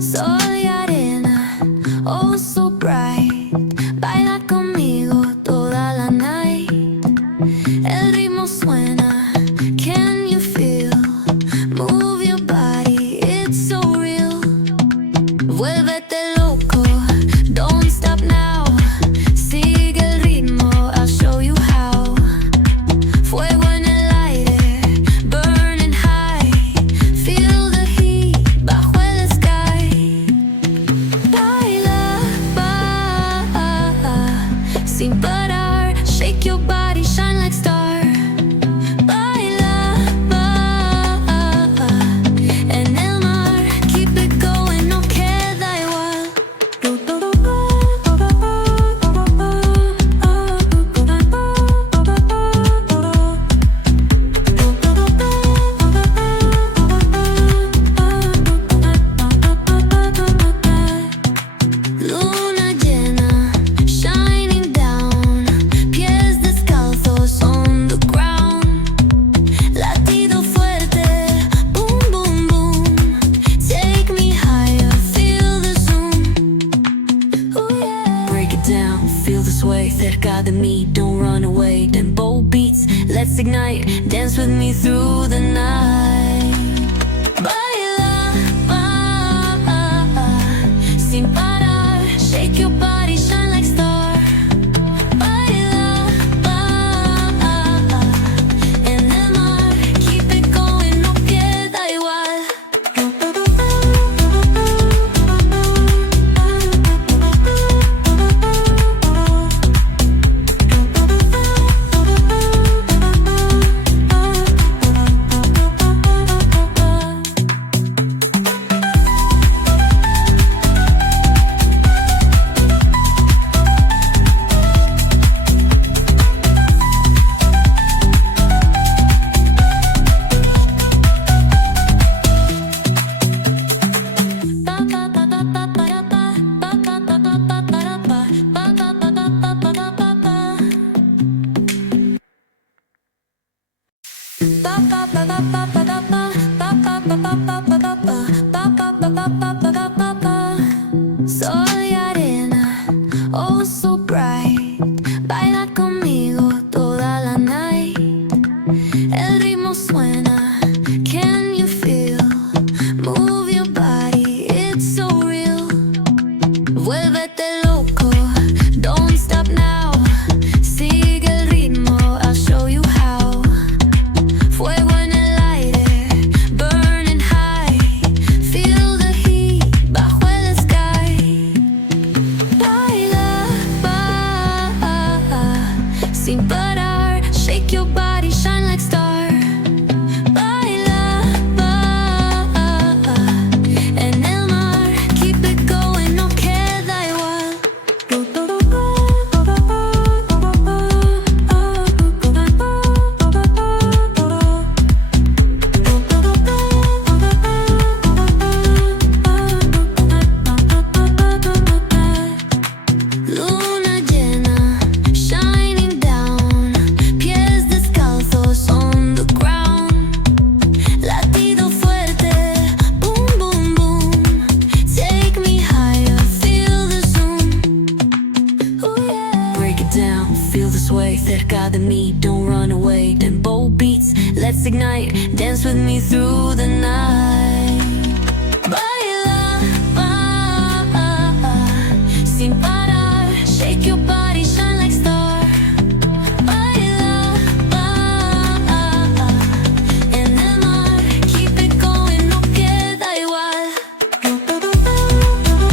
Soy arena, oh so bright. Baila conmigo toda la night. El ritmo suena, can you feel? Move your body, it's so real. Vuélvete loco, don't stop now. Sigue el ritmo, I'll show you how. Fuego en el aire, burning high. Feel the heat bajo el sky. Baila, sin parar. Shake your body, shine like star. Baila, en el mar. Keep it going, no queda igual. Luna llena, shining down. Pies descalzos on the ground. Latido fuerte, boom, boom, boom. Take me higher, feel the zoom. Ooh, yeah. Break it down, feel the sway. Cerca de mí, don't run away. Tempo beats, let's ignite. Dance with me through the night. Baila, sin parar. Shake your body, shine like star. Baila, en el mar. Keep it going, no queda igual. Soy arena, oh so bright. Baila conmigo toda la night. El ritmo suena, can you feel? Move your body, it's so real. Vuélvete loco, don't stop now. Sigue el ritmo, I'll show you how. Fuego en el aire, burning high. Feel the heat bajo el sky. Baila, sin parar. Shake your body, shine like star. Baila, en el mar. Keep it going, no queda igual. Luna llena, shining down. Pies descalzos on the ground. Latido fuerte, boom, boom, boom. Take me higher, feel the zoom. Ooh, yeah. Break it down, feel the sway. Cerca de mí, don't run away. Tempo beats, let's ignite. Dance with me through the night.